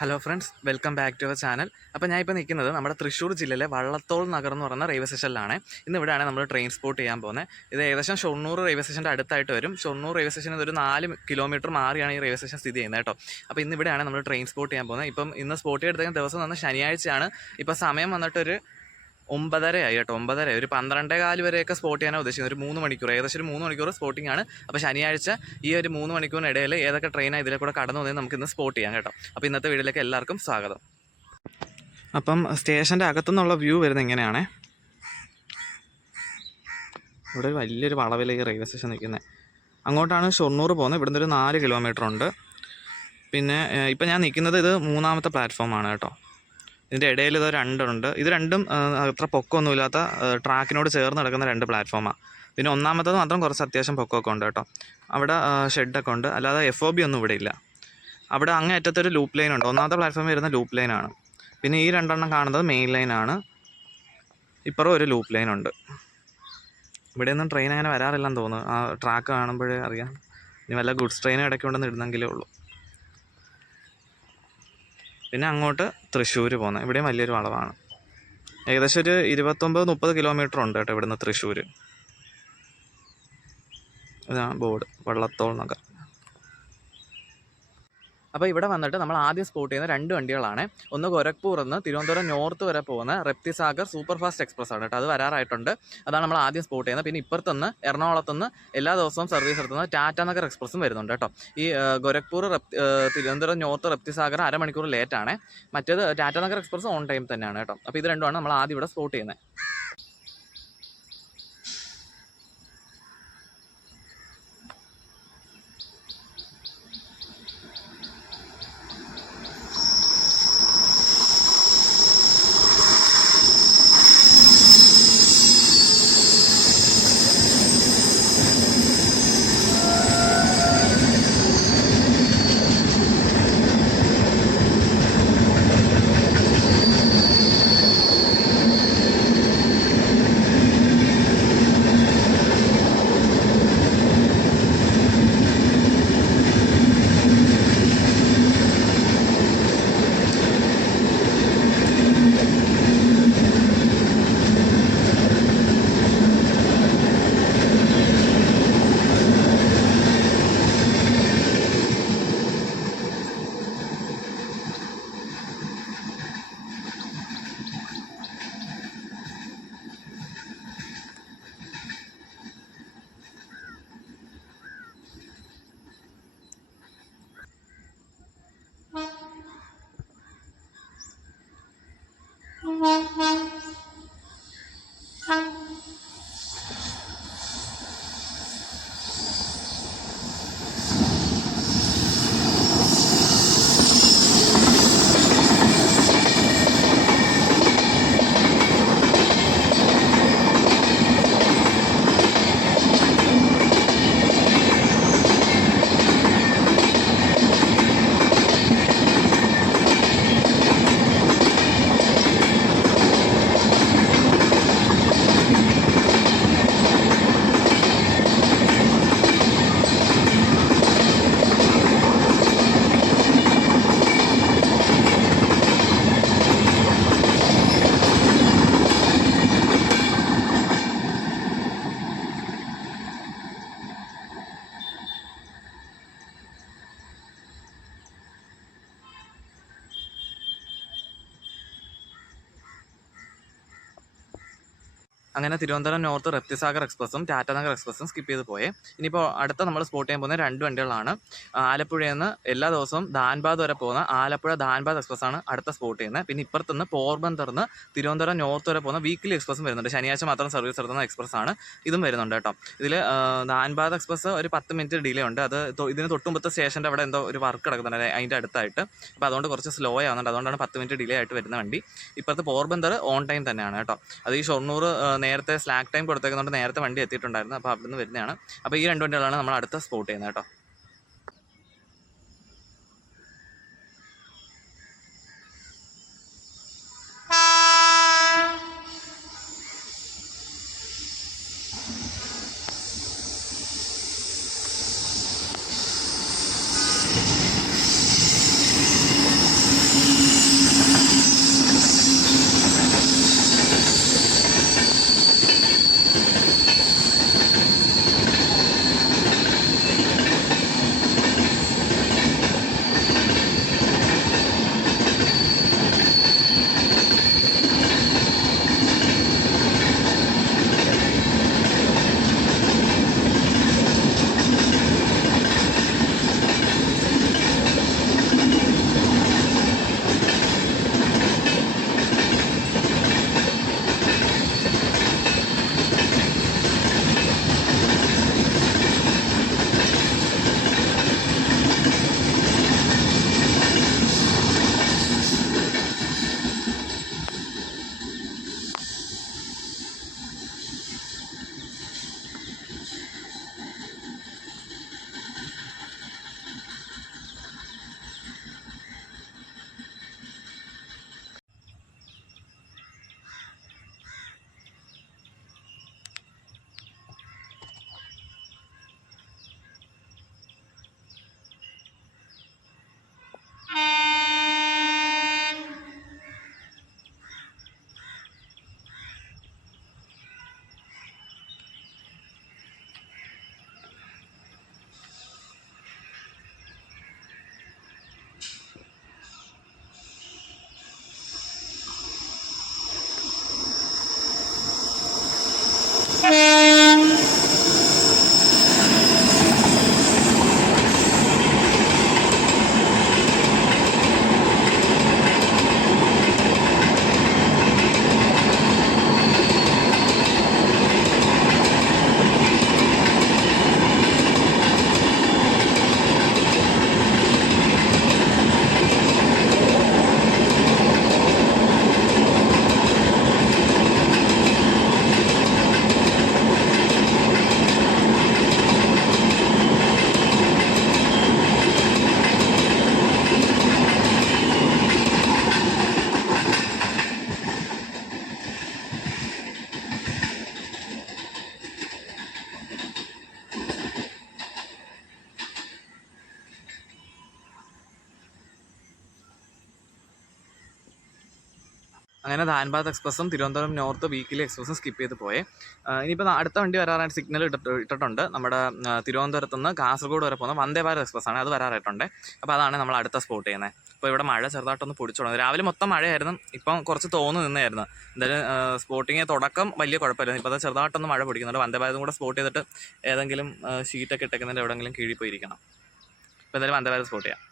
Hello friends, welcome back to our channel. അപ്പോൾ ഞാൻ ഇപ്പോൾ നിൽക്കുന്നത് നമ്മുടെ തൃശ്ശൂർ ജില്ലയിലെ വള്ളത്തോൾ നഗർ എന്ന് പറയുന്ന റെയിൽവേ സ്റ്റേഷനിലാണ്. ഇന്ന് ഇവിടെയാണ് നമ്മൾ ട്രെയിൻ സ്പോട്ട് ചെയ്യാൻ പോകുന്നത്. ഇത് ഏകദേശം ഷൊർണൂർ റെയിൽവേ സ്റ്റേഷൻ്റെ അടുത്തായിട്ട് വരും. ഷൊർണൂർ റെയിൽവേ സ്റ്റേഷനിൽ ഒരു 4 കിലോമീറ്റർ മാറിയാണ് ഈ റെയിൽവേ സ്റ്റേഷൻ സ്ഥിതി ചെയ്യുന്നത് കേട്ടോ. അപ്പോൾ ഇന്ന് ഇവിടെയാണ് നമ്മൾ ട്രെയിൻ സ്പോട്ട് ചെയ്യാൻ പോകുന്നത്. ഇപ്പം ഇന്ന് സ്പോട്ട് ചെയ്തെടുത്ത ദിവസം വന്ന് ശനിയാഴ്ചയാണ്. ഇപ്പോൾ സമയം വന്നിട്ടൊരു 9:30 ആയി കേട്ടോ. 9:30 ഒരു 12:15 വരെയൊക്കെ സ്പോട്ട് ചെയ്യാനാണ് ഉദ്ദേശിക്കുന്നത്. ഒരു 3 മണിക്കൂർ, ഏകദേശം ഒരു 3 മണിക്കൂർ സ്പോട്ടിംഗ് ആണ്. അപ്പോൾ ശനിയാഴ്ച ഈ ഒരു 3 മണിക്കൂറിനിടയിൽ ഏതൊക്കെ ട്രെയിനാണ് ഇതിലെ കൂടെ കടന്നു പോകുന്നത് നമുക്ക് ഇന്ന് സ്പോട്ട് ചെയ്യാം കേട്ടോ. അപ്പോൾ ഇന്നത്തെ വീഡിയോയിലേക്ക് എല്ലാവർക്കും സ്വാഗതം. അപ്പം സ്റ്റേഷൻ്റെ അകത്തുനിന്നുള്ള വ്യൂ വരുന്നത് ഇങ്ങനെയാണ്. ഇവിടെ ഒരു വലിയൊരു വളവിലേക്ക് റെയിൽവേ സ്റ്റേഷൻ നിൽക്കുന്നത്. അങ്ങോട്ടാണ് ഷൊർണൂർ പോകുന്നത്. ഇവിടുന്ന് ഒരു 4 കിലോമീറ്റർ ഉണ്ട്. പിന്നെ ഇപ്പം ഞാൻ നിൽക്കുന്നത് ഇത് 3ാമത്തെ പ്ലാറ്റ്ഫോമാണ് കേട്ടോ. ഇതിൻ്റെ ഇടയിൽ ഇത് രണ്ടുണ്ട്. ഇത് രണ്ടും അത്ര പൊക്കമൊന്നുമില്ലാത്ത ട്രാക്കിനോട് ചേർന്ന് കിടക്കുന്ന 2 പ്ലാറ്റ്ഫോമാണ്. പിന്നെ 1ാമത്തത് മാത്രം കുറച്ച് അത്യാവശ്യം പൊക്കമൊക്കെ ഉണ്ട് കേട്ടോ. അവിടെ ഷെഡൊക്കെ ഉണ്ട്. അല്ലാതെ FOB ഒന്നും ഇവിടെ ഇല്ല. അവിടെ അങ്ങേ അറ്റത്തൊരു ലൂപ്പ് ലൈൻ ഉണ്ട്. 1ാമത്തെ പ്ലാറ്റ്ഫോമിൽ വരുന്ന ലൂപ്പ് ലൈനാണ്. പിന്നെ ഈ 2 കാണുന്നത് മെയിൻ ലൈനാണ്. ഇപ്പുറം ഒരു ലൂപ്പ് ലൈൻ ഉണ്ട്. ഇവിടെയൊന്നും ട്രെയിൻ അങ്ങനെ വരാറില്ലെന്ന് തോന്നുന്നു. ആ ട്രാക്ക് കാണുമ്പോഴേ അറിയാം. ഇനി വല്ല ഗുഡ്സ് ട്രെയിനും ഇടയ്ക്ക് ഉണ്ടെന്ന് ഇടുന്നെങ്കിലേ ഉള്ളൂ. പിന്നെ അങ്ങോട്ട് തൃശ്ശൂർ പോകുന്നത്. ഇവിടെയും വലിയൊരു വളവാണ്. ഏകദേശം ഒരു 29-30 കിലോമീറ്റർ ഉണ്ട് കേട്ടോ ഇവിടുന്ന് തൃശ്ശൂർ. ഇതാണ് ബോർഡ്, വള്ളത്തോൾ നഗർ. അപ്പോൾ ഇവിടെ വന്നിട്ട് നമ്മൾ ആദ്യം സ്പോട്ട് ചെയ്യുന്ന 2 വണ്ടികളാണ്. ഒന്ന് ഗോരഖ്പൂർ നിന്ന് തിരുവനന്തപുരം നോർത്ത് വരെ പോകുന്ന റെപ്തിസാഗർ സൂപ്പർ ഫാസ്റ്റ് എക്സ്പ്രസ് ആണ് കേട്ടോ. അത് വരാറായിട്ടുണ്ട്. അതാണ് നമ്മൾ ആദ്യം സ്പോട്ട് ചെയ്യുന്നത്. പിന്നെ ഇപ്പുറത്തുനിന്ന് എറണാകുളത്തുനിന്ന് എല്ലാ ദിവസവും സർവീസ് നടത്തുന്ന ടാറ്റാനഗർ എക്സ്പ്രസ്സും വരുന്നുണ്ട് കേട്ടോ. ഈ ഗോരഖ്പൂർ തിരുവനന്തപുരം നോർത്ത് റെപ്തിസാഗർ അരമണിക്കൂർ ലേറ്റാണ്. മറ്റേത് ടാറ്റാനഗർ എക്സ്പ്രസ് ഓൺ ടൈം തന്നെയാണ് കേട്ടോ. അപ്പോൾ ഇത് രണ്ടുമാണ് നമ്മൾ ആദ്യം ഇവിടെ സ്പോട്ട് ചെയ്യുന്നത്. അങ്ങനെ തിരുവനന്തപുരം നോർത്ത് റെപ്തിസാഗർ എക്സ്പ്രസ്സും ടാറ്റാനഗർ എക്സ്പ്രസ്സും സ്കിപ്പ് ചെയ്ത് പോയേ. ഇനിയിപ്പോൾ അടുത്ത നമ്മൾ സ്പോട്ട് ചെയ്യാൻ പോകുന്ന 2 വണ്ടികളാണ്. ആലപ്പുഴയിൽ നിന്ന് എല്ലാ ദിവസവും ധാൻബാദ് വരെ പോകുന്ന ആലപ്പുഴ ധാൻബാദ് എക്സ്പ്രസ്സാണ് അടുത്ത സ്പോട്ട് ചെയ്യുന്നത്. പിന്നെ ഇപ്പുറത്തുനിന്ന് പോർബന്തറിന്ന് തിരുവനന്തപുരം നോർത്ത് വരെ പോകുന്ന വീക്കിലി എക്സ്പ്രസ്സും വരുന്നുണ്ട്. ശനിയാഴ്ച മാത്രം സർവീസ് നടത്തുന്ന എക്സ്പ്രസ്സാണ്. ഇതും വരുന്നുണ്ട് കേട്ടോ. ഇതിൽ ധാൻബാദ് എക്സ്പ്രസ് ഒരു 10 മിനിറ്റ് ഡിലേ ഉണ്ട്. അത് ഇതിന് തൊട്ടുമ്പത്തെ സ്റ്റേഷൻ്റെ അവിടെ എന്തോ ഒരു വർക്ക് നടക്കുന്നുണ്ട് അതിൻ്റെ അടുത്തായിട്ട്. അപ്പോൾ അതുകൊണ്ട് കുറച്ച് സ്ലോ ആവുന്നുണ്ട്. അതുകൊണ്ടാണ് 10 മിനിറ്റ് ഡിലേ ആയിട്ട് വരുന്ന വണ്ടി. ഇപ്പുറത്ത് പോർബന്തർ ഓൺ ടൈം തന്നെയാണ് കേട്ടോ. അത് ഈ ഷൊർണൂർ നേരത്തെ സ്ലാക്ക് ടൈം കൊടുത്തേക്കുന്നുണ്ട്. നേരത്തെ വണ്ടി എത്തിയിട്ടുണ്ടായിരുന്നു. അപ്പോൾ അവിടെ നിന്ന് വരുന്നതാണ്. അപ്പോൾ ഈ 2 വണ്ടികളാണ് നമ്മൾ അടുത്ത സ്പോട്ട് ചെയ്യുന്നത് കേട്ടോ. അങ്ങനെ ധാൻബാദ് എക്സ്പ്രസ്സും തിരുവനന്തപുരം നോർത്ത് വീക്കിലി എക്സ്പ്രസ്സും സ്കിപ്പ് ചെയ്ത് പോയേ. ഇനിയിപ്പോൾ അടുത്ത വണ്ടി വരാറായിട്ട് സിഗ്നൽ ഇട്ടിട്ടുണ്ട്. നമ്മുടെ തിരുവനന്തപുരത്ത് നിന്ന് കാസർഗോഡ് വരെ പോകുന്ന വന്ദേ ഭാരത് എക്സ്പ്രസ്സാണ്, അത് വരാറായിട്ടുണ്ട്. അപ്പോൾ അതാണ് നമ്മൾ അടുത്ത സ്പോട്ട് ചെയ്യുന്നത്. ഇപ്പോൾ ഇവിടെ മഴ ചെറുതായിട്ടൊന്ന് പൊടിച്ചു തുടങ്ങി. രാവിലെ മൊത്തം മഴയായിരുന്നു, ഇപ്പം കുറച്ച് തോന്നു നിന്നായിരുന്നു. എന്തായാലും സ്പോട്ടിങ് തുടക്കം വലിയ കുഴപ്പമില്ല. ഇപ്പോൾ അത് ചെറുതായിട്ടൊന്ന് മഴ പൊടിക്കുന്നുണ്ട്. വന്ദേ ഭാരതും കൂടെ സ്പോട്ട് ചെയ്തിട്ട് ഏതെങ്കിലും ഷീറ്റൊക്കെ ഇട്ടേക്കുന്നതിൻ്റെ എവിടെയെങ്കിലും കീഴിൽ പോയിരിക്കണം. ഇപ്പോൾ എന്തായാലും വന്ദേ ഭാരത് സ്പോട്ട് ചെയ്യാം.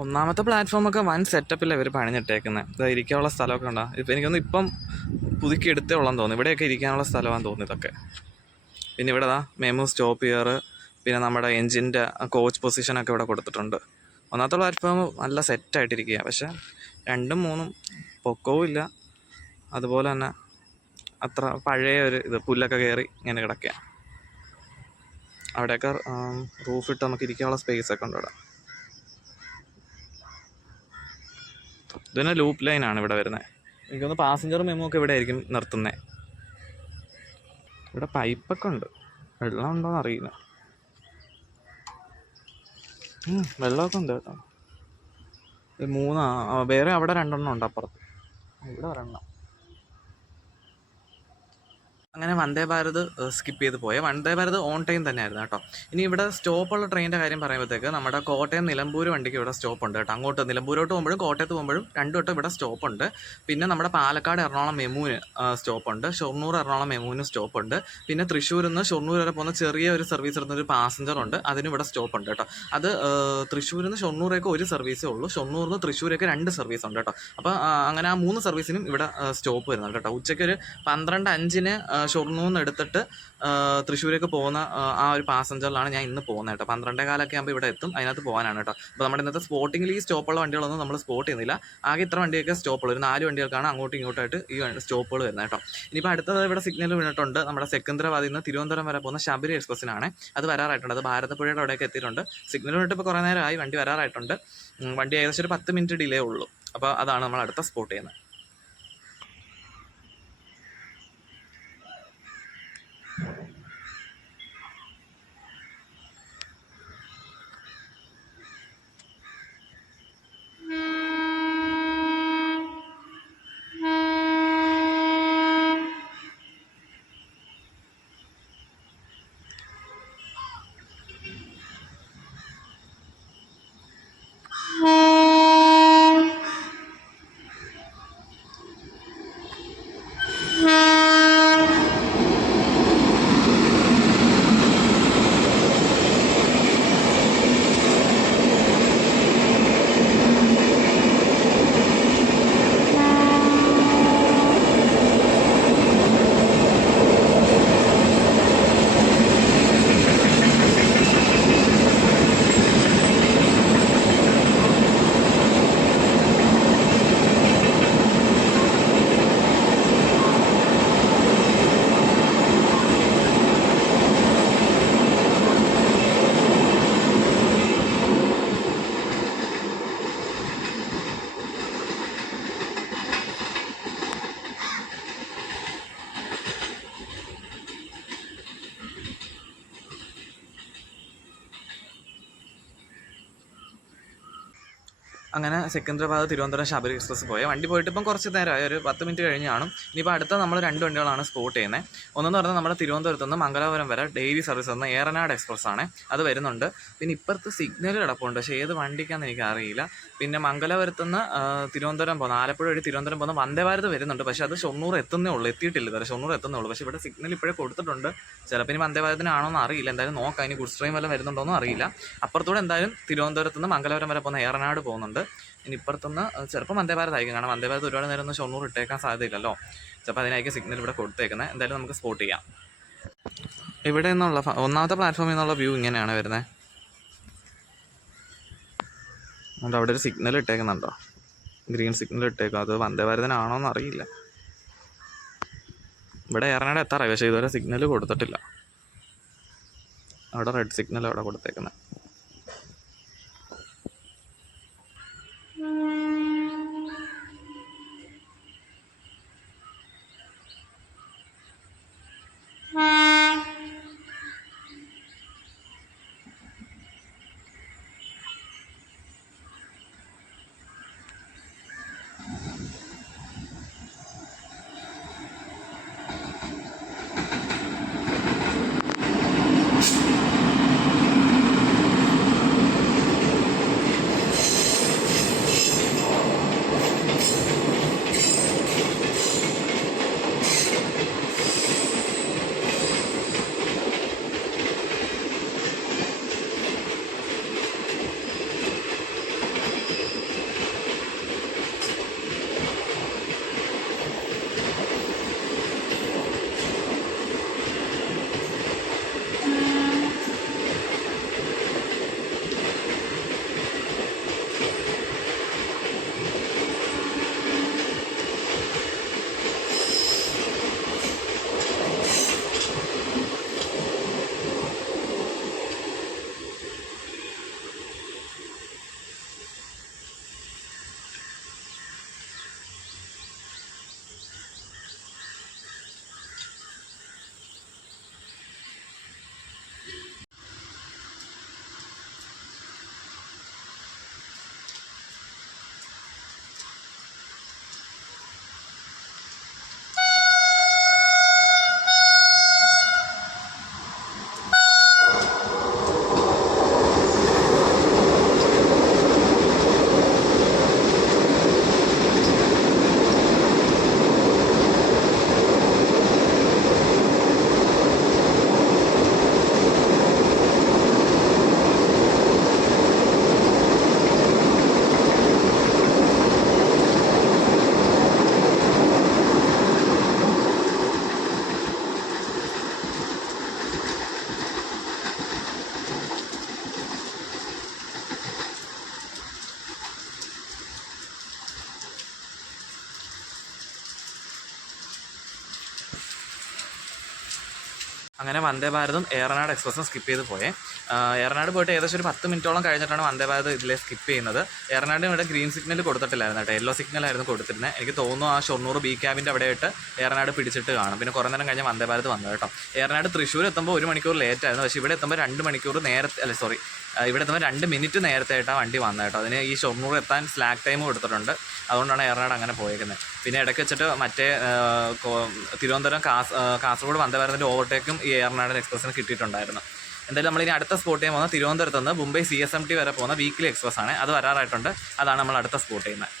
ഒന്നാമത്തെ പ്ലാറ്റ്ഫോമൊക്കെ വൻ സെറ്റപ്പില്ല ഇവർ പണിഞ്ഞിട്ടേക്കുന്നത്. ഇത് ഇരിക്കാനുള്ള സ്ഥലമൊക്കെ ഉണ്ടോ? ഇപ്പം എനിക്കൊന്ന് ഇപ്പം പുതുക്കി എടുത്തേ ഉള്ളതെന്ന് തോന്നുന്നു. ഇവിടെയൊക്കെ ഇരിക്കാനുള്ള സ്ഥലമാണെന്ന് തോന്നുന്നു ഇതൊക്കെ. പിന്നെ ഇവിടെ മെമു സ്റ്റോപ്പ് ചെയ്യാറ്, പിന്നെ നമ്മുടെ എൻജിൻ്റെ കോച്ച് പൊസിഷനൊക്കെ ഇവിടെ കൊടുത്തിട്ടുണ്ട്. ഒന്നാമത്തെ പ്ലാറ്റ്ഫോം നല്ല സെറ്റായിട്ടിരിക്കുക, പക്ഷേ 2ഉം 3ഉം പൊക്കവും ഇല്ല. അതുപോലെ തന്നെ അത്ര പഴയ ഒരു ഇത് പുല്ലൊക്കെ കയറി ഇങ്ങനെ കിടക്കുക. അവിടെയൊക്കെ റൂഫിട്ട് നമുക്ക് ഇരിക്കാനുള്ള സ്പേസൊക്കെ ഉണ്ട് ഇവിടെ. ഇതന്നെ ലൂപ്പ് ലൈനാണ് ഇവിടെ വരുന്നത്. എനിക്കൊന്ന് പാസഞ്ചർ മെമു ഒക്കെ ഇവിടെ ആയിരിക്കും നിർത്തുന്നത്. ഇവിടെ പൈപ്പൊക്കെ ഉണ്ട്, വെള്ളം ഉണ്ടോയെന്ന് അറിയില്ല. വെള്ളമൊക്കെ ഉണ്ട് കേട്ടോ. വേറെ അവിടെ 2 ഉണ്ട് അപ്പുറത്ത്, ഇവിടെ 1. അങ്ങനെ വന്ദേ ഭാരത് സ്കിപ്പ് ചെയ്ത് പോയ വന്ദേ ഭാരത് ഓൺ ടൈം തന്നെയായിരുന്നു കേട്ടോ. ഇനി ഇവിടെ സ്റ്റോപ്പുള്ള ട്രെയിനിൻ്റെ കാര്യം പറയുമ്പോഴത്തേക്ക് നമ്മുടെ കോട്ടയം നിലമ്പൂർ വണ്ടിക്ക് ഇവിടെ സ്റ്റോപ്പ് ഉണ്ട് കേട്ടോ. അങ്ങോട്ട് നിലമ്പൂരോട്ട് പോകുമ്പോഴും കോട്ടയത്ത് പോകുമ്പോഴും 2 വട്ടം ഇവിടെ സ്റ്റോപ്പുണ്ട്. പിന്നെ നമ്മുടെ പാലക്കാട് എറണാകുളം മെമുവിന് സ്റ്റോപ്പുണ്ട്. ഷൊർണൂർ എറണാകുളം മെമുവിന് സ്റ്റോപ്പുണ്ട്. പിന്നെ തൃശ്ശൂരിൽ നിന്ന് ഷൊർണൂർ വരെ പോകുന്ന ചെറിയ ഒരു സർവീസ് എടുത്തൊരു പാസഞ്ചറുണ്ട്, അതിന് ഇവിടെ സ്റ്റോപ്പുണ്ട് കേട്ടോ. അത് തൃശ്ശൂരിൽ നിന്ന് ഷൊർണൂരേക്ക് ഒരു സർവീസേ ഉള്ളൂ, ഷൊർണൂരിൽ നിന്ന് തൃശ്ശൂരേക്ക് 2 സർവീസ് ഉണ്ട് കേട്ടോ. അപ്പോൾ അങ്ങനെ ആ 3 സർവീസിനും ഇവിടെ സ്റ്റോപ്പ് വരുന്നുണ്ട് കേട്ടോ. ഉച്ചയ്ക്ക് ഒരു 12:05 ഷൊർണൂർന്ന് എടുത്തിട്ട് തൃശ്ശൂരേക്ക് പോകുന്ന ആ ഒരു പാസഞ്ചറിലാണ് ഞാൻ ഇന്ന് പോകുന്നത് കേട്ടോ. 12:15 ആകുമ്പോൾ ഇവിടെ എത്തും, അതിനകത്ത് പോകാനാണ് കേട്ടോ. അപ്പോൾ നമ്മുടെ ഇന്നത്തെ സ്പോട്ടിങ്ങിൽ ഈ സ്റ്റോപ്പുള്ള വണ്ടികളൊന്നും നമ്മൾ സ്പോട്ട് ചെയ്യുന്നില്ല. ആകെ ഇത്ര വണ്ടിയൊക്കെ സ്റ്റോപ്പുള്ളൂ, ഒരു 4 വണ്ടികൾക്കാണ് അങ്ങോട്ടും ഇങ്ങോട്ടായിട്ട് ഈ സ്റ്റോപ്പുകൾ വരുന്നത് കേട്ടോ. ഇനിയിപ്പോൾ അടുത്തത് ഇവിടെ സിഗ്നൽ വീണിട്ടുണ്ട്. നമ്മുടെ സെക്കന്ദരാബാദിൽ നിന്ന് തിരുവനന്തപുരം വരെ പോകുന്ന ശബരി എക്സ്പ്രസ്സിനാണ്, അത് വരാറായിട്ടുണ്ട്. അത് ഭാരതപ്പുഴയുടെ അവിടെയൊക്കെ എത്തിയിട്ടുണ്ട്. സിഗ്നൽ വീണിട്ട് ഇപ്പോൾ കുറേ നേരമായി, വണ്ടി വരാറായിട്ടുണ്ട്. വണ്ടി ഏകദേശം ഒരു 10 മിനിറ്റ് ഡിലേ ഉള്ളൂ. അപ്പോൾ അതാണ് നമ്മൾ അടുത്ത സ്പോട്ട് ചെയ്യുന്നത്. അങ്ങനെ സിക്കന്ദരാബാദ് തിരുവനന്തപുരം ശബരി എക്സ്പ്രസ് പോയി. വണ്ടി പോയിട്ട് ഇപ്പം കുറച്ച് നേരമായി, ഒരു 10 മിനിറ്റ് കഴിഞ്ഞ് കാണും. ഇനിയിപ്പോൾ അടുത്ത നമ്മൾ 2 വണ്ടികളാണ് സ്പോട്ട് ചെയ്യുന്നത്. ഒന്നെന്ന് പറഞ്ഞാൽ നമ്മുടെ തിരുവനന്തപുരത്ത് നിന്ന് മംഗലാപുരം വരെ ഡെയിലി സർവീസ് വന്ന ഏറനാട് എക്സ്പ്രസ് ആണ്, അത് വരുന്നുണ്ട്. പിന്നെ ഇപ്പുറത്ത് സിഗ്നൽ കിടപ്പുണ്ട്, പക്ഷേ ഏത് വണ്ടിക്കാന്ന് എനിക്ക് അറിയില്ല. പിന്നെ മംഗലാപുരത്ത് നിന്ന് തിരുവനന്തപുരം പോകുന്ന, ആലപ്പുഴ വഴി തിരുവനന്തപുരം പോകുന്ന വന്ദേ ഭാരത് വരുന്നുണ്ട്. പക്ഷേ അത് ഷൊർണൂർ എത്തുന്നേ ഉള്ളൂ, എത്തിയിട്ടില്ല ഇതുവരെ, ഷൊർണൂർ എത്തുന്നേ ഉള്ളൂ. പക്ഷേ ഇവിടെ സിഗ്നൽ ഇപ്പോഴേ കൊടുത്തിട്ടുണ്ട്. ചിലപ്പോൾ ഇനി വന്ദേ ഭാരതിനാണോ എന്ന് അറിയില്ല, എന്തായാലും നോക്കാം. ഇനി ഗുഡ്സ് ട്രെയിൻ വല്ലതും വരുന്നുണ്ടോ എന്ന് അറിയില്ല. അപ്പുറത്തൂടെ എന്തായാലും തിരുവനന്തപുരത്ത് നിന്ന് മംഗലാപുരം വരെ പോകുന്ന ഏറനാട് പോകുന്നുണ്ട്. ഇനി ഇപ്പുറത്തുനിന്ന് ചിലപ്പോൾ വന്ദേ ഭാരത് ആയിരിക്കും, കാരണം വന്ദേ ഭാരത് ഒരുപാട് നേരം ഒന്ന് ഷൊർണൂർ ഇട്ടേക്കാൻ സാധ്യതയില്ലല്ലോ. ചിലപ്പോൾ അതിനായിരിക്കും സിഗ്നൽ ഇവിടെ കൊടുത്തേക്കുന്നത്. എന്തായാലും നമുക്ക് സ്പോട്ട് ചെയ്യാം. ഇവിടെ നിന്നുള്ള ഒന്നാമത്തെ പ്ലാറ്റ്ഫോമിൽ നിന്നുള്ള വ്യൂ ഇങ്ങനെയാണ് വരുന്നത്. അതുകൊണ്ട് അവിടെ ഒരു സിഗ്നൽ ഇട്ടേക്കുന്നുണ്ടോ, ഗ്രീൻ സിഗ്നൽ ഇട്ടേക്കും. അത് വന്ദേ ഭാരതിനാണോ എന്ന് അറിയില്ല. ഇവിടെ ഏറനാട് എത്താറായി, പക്ഷേ ഇതുവരെ സിഗ്നൽ കൊടുത്തിട്ടില്ല. അവിടെ റെഡ് സിഗ്നൽ അവിടെ കൊടുത്തേക്കുന്നത്. അങ്ങനെ വന്ദേ ഭാരതും ഏറനാട് എക്സ്പ്രസും സ്കിപ്പ് ചെയ്ത് പോയേ. ഏറനാട് പോയിട്ട് ഏകദേശം ഒരു 10 മിനിറ്റോളം കഴിഞ്ഞിട്ടാണ് വന്ദേ ഭാരത് ഇതിലെ സ്കിപ്പ് ചെയ്യുന്നത്. ഏറനാട് ഇവിടെ ഗ്രീൻ സിഗ്നൽ കൊടുത്തിട്ടില്ലായിരുന്നു കേട്ടോ, യെല്ലോ സിഗ്നലായിരുന്നു കൊടുത്തിരുന്നത്. എനിക്ക് തോന്നുന്നു ആ ഷൊർണൂർ ബി ക്യാബിൻ്റെ അവിടെയായിട്ട് ഏറനാട് പിടിച്ചിട്ട് കാണും. പിന്നെ കുറേ നേരം കഴിഞ്ഞ് വന്ദേ ഭാരത് വന്നത് കേട്ടോ. ഏറനാട് തൃശ്ശൂർ എത്തുമ്പോൾ 1 മണിക്കൂർ ലേറ്റ് ആയിരുന്നു, പക്ഷേ ഇവിടെ എത്തുമ്പോൾ 2 മണിക്കൂർ നേരത്തെ, അല്ല സോറി, ഇവിടെ എത്തുമ്പോൾ 2 മിനിറ്റ് നേരത്തെ ആയിട്ടാണ് വണ്ടി വന്നത് കേട്ടോ. അതിന് ഈ ഷൊർണൂർ എത്താൻ സ്ലാക്ക് ടൈം കൊടുത്തിട്ടുണ്ട്, അതുകൊണ്ടാണ് ഏറനാട് അങ്ങനെ പോയേക്കുന്നത്. പിന്നെ ഇടയ്ക്ക് വെച്ചിട്ട് മറ്റേ തിരുവനന്തപുരം കാസർഗോഡ് വന്ദേ ഭാരതിൻ്റെ ഓവർടേക്കും ഈ ഏറനാട് എക്സ്പ്രസ്സിന് കിട്ടിയിട്ടുണ്ടായിരുന്നു. എന്തായാലും നമ്മളിനി അടുത്ത സ്പോട്ട് ചെയ്യാൻ പോകുന്നത് തിരുവനന്തപുരത്ത് നിന്ന് മുംബൈ CSMT വരെ പോകുന്ന വീക്ക്ലി എക്സ്പ്രസ് ആണ്. അത് വരാറായിട്ടുണ്ട്, അതാണ് നമ്മൾ അടുത്ത സ്പോട്ട് ചെയ്യുന്നത്.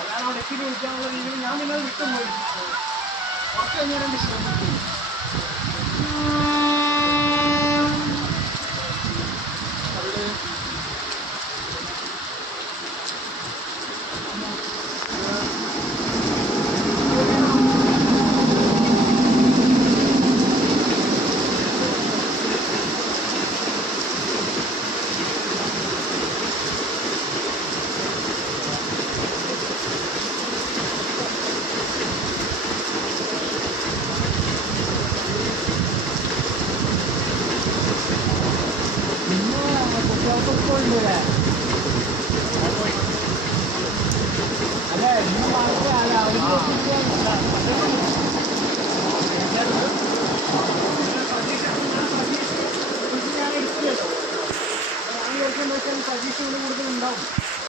അതാണ് അവിടെ എത്തി വിളിക്കാനുള്ള രീതിയിൽ ഞാൻ നിങ്ങൾ വിട്ടുപോയി കുറച്ച് കഴിഞ്ഞാൽ രണ്ട് ശ്രമിക്കും.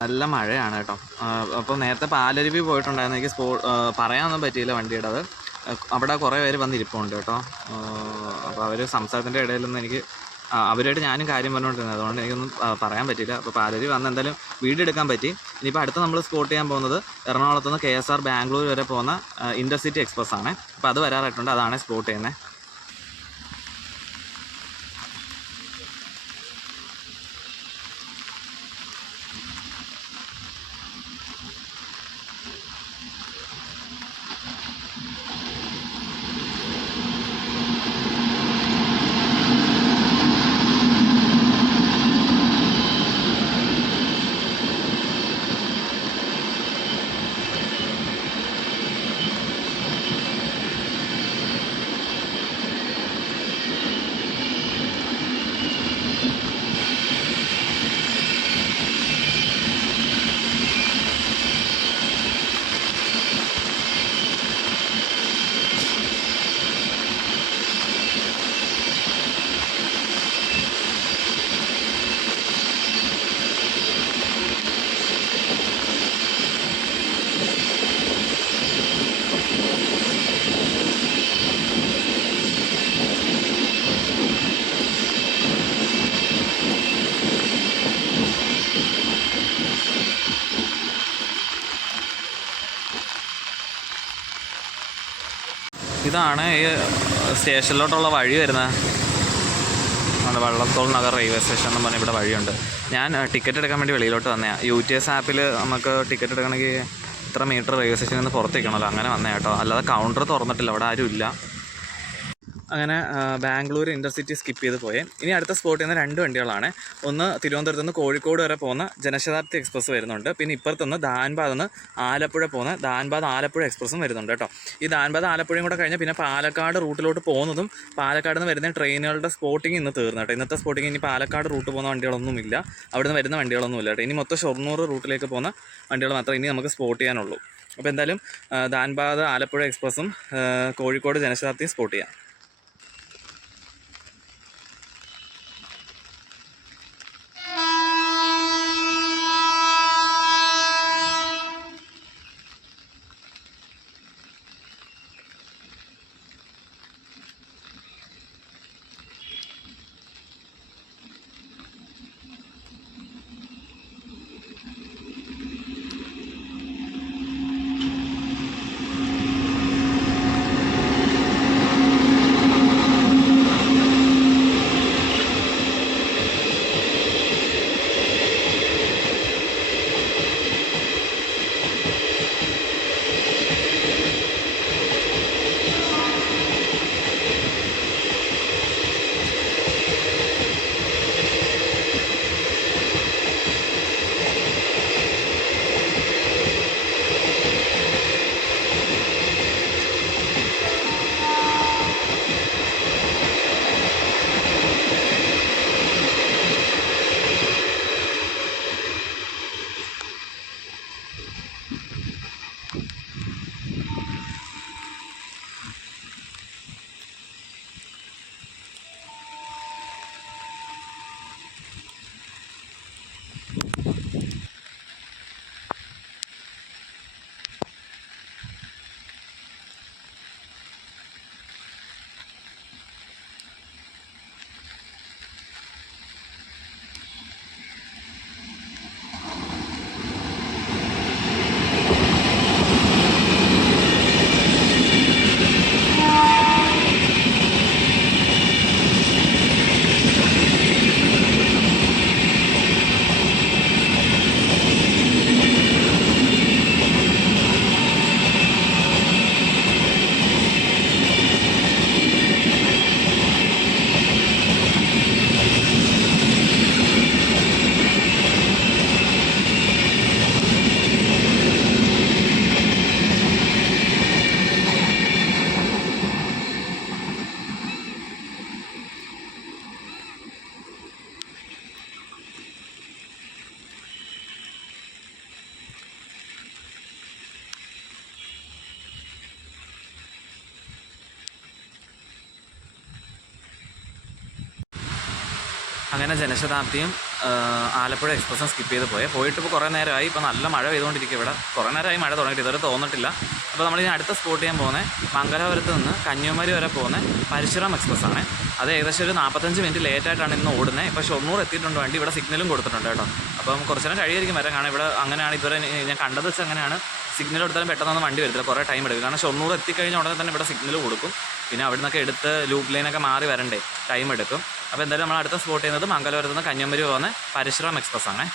നല്ല മഴയാണ് കേട്ടോ. അപ്പോൾ നേരത്തെ പാലരുവി പോയിട്ടുണ്ടായിരുന്നു. എനിക്ക് പറയാനൊന്നും പറ്റിയില്ല വണ്ടിയുടെ അത്. അവിടെ കുറേ പേര് വന്നിരിപ്പുണ്ട് കേട്ടോ. അപ്പോൾ അവർ സംസാരത്തിൻ്റെ ഇടയിലൊന്നും എനിക്ക് അവരായിട്ട് ഞാനും കാര്യം പറഞ്ഞുകൊണ്ടിരുന്നത്, അതുകൊണ്ട് എനിക്കൊന്നും പറയാൻ പറ്റിയില്ല. അപ്പോൾ പാലരുവി വന്ന് എന്തായാലും വീഡിയോ എടുക്കാൻ പറ്റി. ഇനിയിപ്പോൾ അടുത്ത് നമ്മൾ സ്പോട്ട് ചെയ്യാൻ പോകുന്നത് എറണാകുളത്ത് നിന്ന് KSR ബാംഗ്ലൂർ വരെ പോകുന്ന ഇൻ്റർസിറ്റി എക്സ്പ്രസ് ആണ്. അപ്പോൾ അത് വരാറായിട്ടുണ്ട്, അതാണ് സ്പോട്ട് ചെയ്യുന്നത്. ഇതാണ് ഈ സ്റ്റേഷനിലോട്ടുള്ള വഴി വരുന്നത്. വള്ളത്തോൾ നഗർ റെയിൽവേ സ്റ്റേഷൻ എന്ന് പറഞ്ഞാൽ ഇവിടെ വഴിയുണ്ട്. ഞാൻ ടിക്കറ്റ് എടുക്കാൻ വേണ്ടി വെളിയിലോട്ട് വന്നതാണ്. UTS ആപ്പിൽ നമുക്ക് ടിക്കറ്റ് എടുക്കണമെങ്കിൽ ഇത്ര മീറ്റർ റെയിൽവേ സ്റ്റേഷനിൽ നിന്ന് പുറത്തേക്കണമല്ലോ, അങ്ങനെ വന്നേ കേട്ടോ. അല്ലാതെ കൗണ്ടർ തുറന്നിട്ടില്ല, അവിടെ ആരും ഇല്ല. അങ്ങനെ ബാംഗ്ലൂർ ഇൻ്റർസിറ്റി സ്കിപ്പ് ചെയ്ത് പോയി. ഇനി അടുത്ത സ്പോട്ടിൽ നിന്ന് 2 വണ്ടികളാണ്. ഒന്ന് തിരുവനന്തപുരത്ത് നിന്ന് കോഴിക്കോട് വരെ പോകുന്ന ജനശതാബ്ദി എക്സ്പ്രസ് വരുന്നുണ്ട്. പിന്നെ ഇപ്പുറത്തുനിന്ന് ധാൻബാദിൽ നിന്ന് ആലപ്പുഴ പോകുന്ന ധാൻബാദ് ആലപ്പുഴ എക്സ്പ്രസ്സും വരുന്നുണ്ട് കേട്ടോ. ഈ ധാൻബാദ് ആലപ്പുഴയും കൂടെ കഴിഞ്ഞാൽ പിന്നെ പാലക്കാട് റൂട്ടിലോട്ട് പോകുന്നതും പാലക്കാട് നിന്ന് വരുന്ന ട്രെയിനുകളുടെ സ്പോട്ടിങ് ഇന്ന് തീർന്നു കേട്ടോ. ഇന്നത്തെ സ്പോട്ടിങ് ഇനി പാലക്കാട് റൂട്ട് പോകുന്ന വണ്ടികളൊന്നുമില്ല, അവിടെ നിന്ന് വരുന്ന വണ്ടികളൊന്നുമില്ല കേട്ടോ. ഇനി മൊത്തം ഷൊർണൂർ റൂട്ടിലേക്ക് പോകുന്ന വണ്ടികൾ മാത്രമേ ഇനി നമുക്ക് സ്പോട്ട് ചെയ്യാനുള്ളൂ. അപ്പോൾ എന്തായാലും ധാൻബാദ് ആലപ്പുഴ എക്സ്പ്രസ്സും കോഴിക്കോട് ജനശതാബ്ദിയും സ്പോട്ട് ചെയ്യാം. അങ്ങനെ ജനശതാബ്ദിയും ആലപ്പുഴ എക്സ്പ്രസും സ്കിപ്പ് ചെയ്ത് പോയിട്ട് ഇപ്പോൾ കുറേ നേരമായി. ഇപ്പോൾ നല്ല മഴ പെയ്തുകൊണ്ടിരിക്കും ഇവിടെ. കുറേ നേരമായി മഴ തുടങ്ങിയിട്ട് ഇതുവരെ തോന്നിട്ടില്ല. അപ്പോൾ നമ്മളിനി അടുത്ത സ്പോട്ട് ചെയ്യാൻ പോകുന്നത് മംഗലാപുരത്ത് നിന്ന് കന്യാകുമാരി വരെ പോകുന്ന പരശുറാം എക്സ്പ്രസ് ആണ്. അത് ഏകദേശം ഒരു 45 മിനിറ്റ് ലേറ്റായിട്ടാണ് ഇന്ന് ഓടുന്നത്. ഇപ്പോൾ ഷൊർണൂർ എത്തിയിട്ടുണ്ട് വണ്ടി. ഇവിടെ സിഗ്നലും കൊടുത്തിട്ടുണ്ട് കേട്ടോ. അപ്പം കുറച്ച് നേരം കഴിയായിരിക്കും വരാൻ. കാരണം ഇവിടെ അങ്ങനെയാണ് ഇതുവരെ ഞാൻ കണ്ടത് വെച്ച് അങ്ങനെയാണ്. സിഗ്നൽ കൊടുത്താലും പെട്ടെന്നൊന്നും വണ്ടി വരത്തില്ല, കുറേ ടൈം എടുക്കും. കാരണം ഷൊർണൂർ എത്തിക്കഴിഞ്ഞ ഉടനെ തന്നെ ഇവിടെ സിഗ്നൽ കൊടുക്കും. പിന്നെ അവിടെ നിന്നൊക്കെ എടുത്ത് ലൂപ്പ് ലൈനൊക്കെ മാറി വരണ്ടേ, ടൈം എടുക്കും. അപ്പോൾ എന്തായാലും നമ്മൾ അടുത്ത സ്പോട്ട് ചെയ്യുന്നത് മംഗലാപുരത്ത് നിന്ന് കന്യാകുമാരി പോകുന്ന പരശുറാം എക്സ്പ്രസ് ആണ്.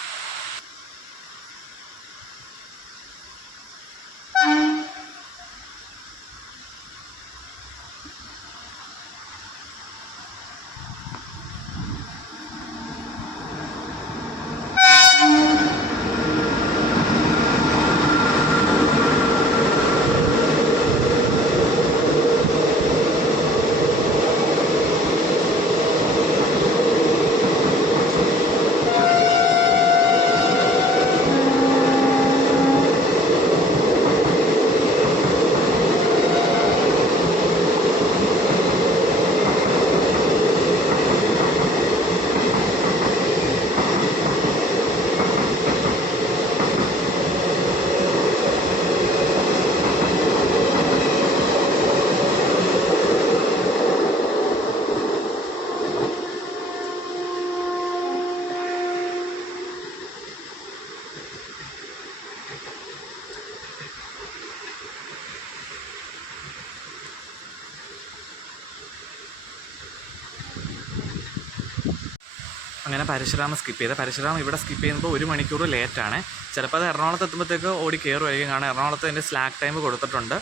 അങ്ങനെ പരശുരാമ സ്കിപ്പ് ചെയ്ത് പരശുരാമം ഇവിടെ സ്കിപ്പ് ചെയ്യുമ്പോൾ 1 മണിക്കൂർ ലേറ്റാണ്. ചിലപ്പോൾ അത് എറണാകുളത്ത് എത്തുമ്പോഴത്തേക്ക് ഓടി കയറുമായിരിക്കും. കാരണം എറണാകുളത്ത് അതിൻ്റെ സ്ലാക്ക് ടൈം കൊടുത്തിട്ടുണ്ട്.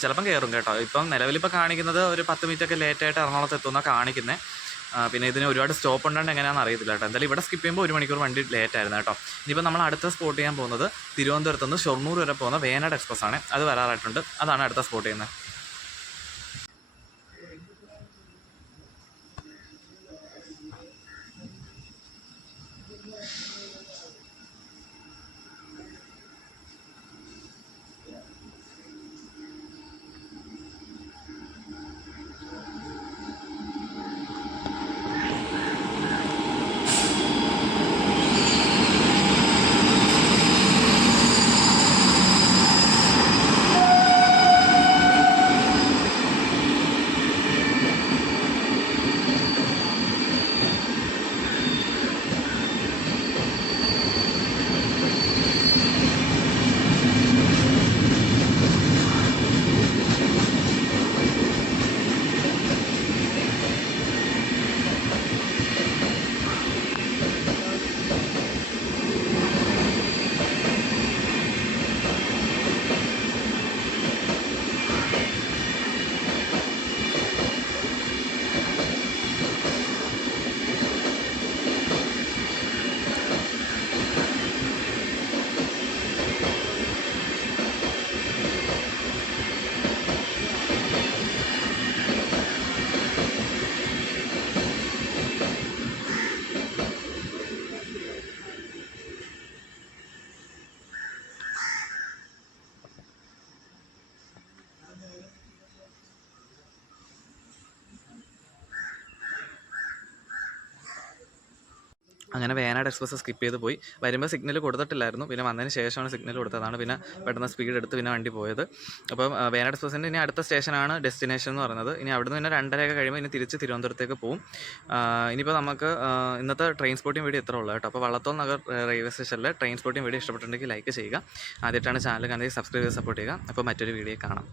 ചിലപ്പം കയറും കേട്ടോ. ഇപ്പം നിലവിലിപ്പോൾ കാണിക്കുന്നത് ഒരു 10 മിനിറ്റൊക്കെ ലേറ്റായിട്ട് എറണാകുളത്ത് എത്തുമെന്നാണ് കാണിക്കുന്നത്. പിന്നെ ഇതിന് ഒരുപാട് സ്റ്റോപ്പ് ഉണ്ടാണ്ട് എങ്ങനെയാണെന്ന് അറിയത്തില്ല കേട്ടോ. എന്തായാലും ഇവിടെ സ്കിപ്പ് ചെയ്യുമ്പോൾ 1 മണിക്കൂർ വണ്ടി ലേറ്റായിരുന്നു കേട്ടോ. ഇനിയിപ്പോൾ നമ്മൾ അടുത്ത സ്പോട്ട് ചെയ്യാൻ പോകുന്നത് തിരുവനന്തപുരത്ത് നിന്ന് ഷൊർണൂർ വരെ പോകുന്ന വേനാട് എക്സ്പ്രസ് ആണ്. അത് വരാറായിട്ടുണ്ട്. അതാണ് അടുത്ത സ്പോട്ട് ചെയ്യുന്നത്. അങ്ങനെ വേനാട് എക്സ്പ്രസ് സ്കിപ്പ് ചെയ്ത് പോയി. വരുമ്പോൾ സിഗ്നൽ കൊടുത്തിട്ടില്ലായിരുന്നു. പിന്നെ വന്നതിന് ശേഷമാണ് സിഗ്നൽ കൊടുത്തതാണ്. പിന്നെ പെട്ടെന്ന് സ്പീഡ് എടുത്ത് പിന്നെ വണ്ടി പോയത്. അപ്പം വേനാട് എക്സ്പ്രസിൻ്റെ ഇനി അടുത്ത സ്റ്റേഷനാണ് ഡെസ്റ്റിനേഷൻ എന്ന് പറയുന്നത്. ഇനി അവിടുന്ന് പിന്നെ 2:30 കഴിയുമ്പോൾ ഇനി തിരിച്ച് തിരുവനന്തപുരത്തേക്ക് പോകും. ഇനിയിപ്പോൾ നമുക്ക് ഇന്നത്തെ ട്രെയിൻ സ്പോട്ടിംഗ് വീഡിയോ ഇത്ര ഉള്ളൂ കേട്ടോ. അപ്പോൾ വള്ളത്തോൾ നഗർ റെയിൽവേ സ്റ്റേഷനിലെ ട്രെയിൻ സ്പോട്ടിംഗ് വീഡിയോ ഇഷ്ടപ്പെട്ടിട്ടുണ്ടെങ്കിൽ ലൈക്ക് ചെയ്യുക. ആദ്യമായിട്ടാണ് ചാനൽ കണ്ടെങ്കിൽ സബ്സ്ക്രൈബ് ചെയ്ത് സപ്പോർട്ട് ചെയ്യുക. അപ്പോൾ മറ്റൊരു വീഡിയോ കാണാം.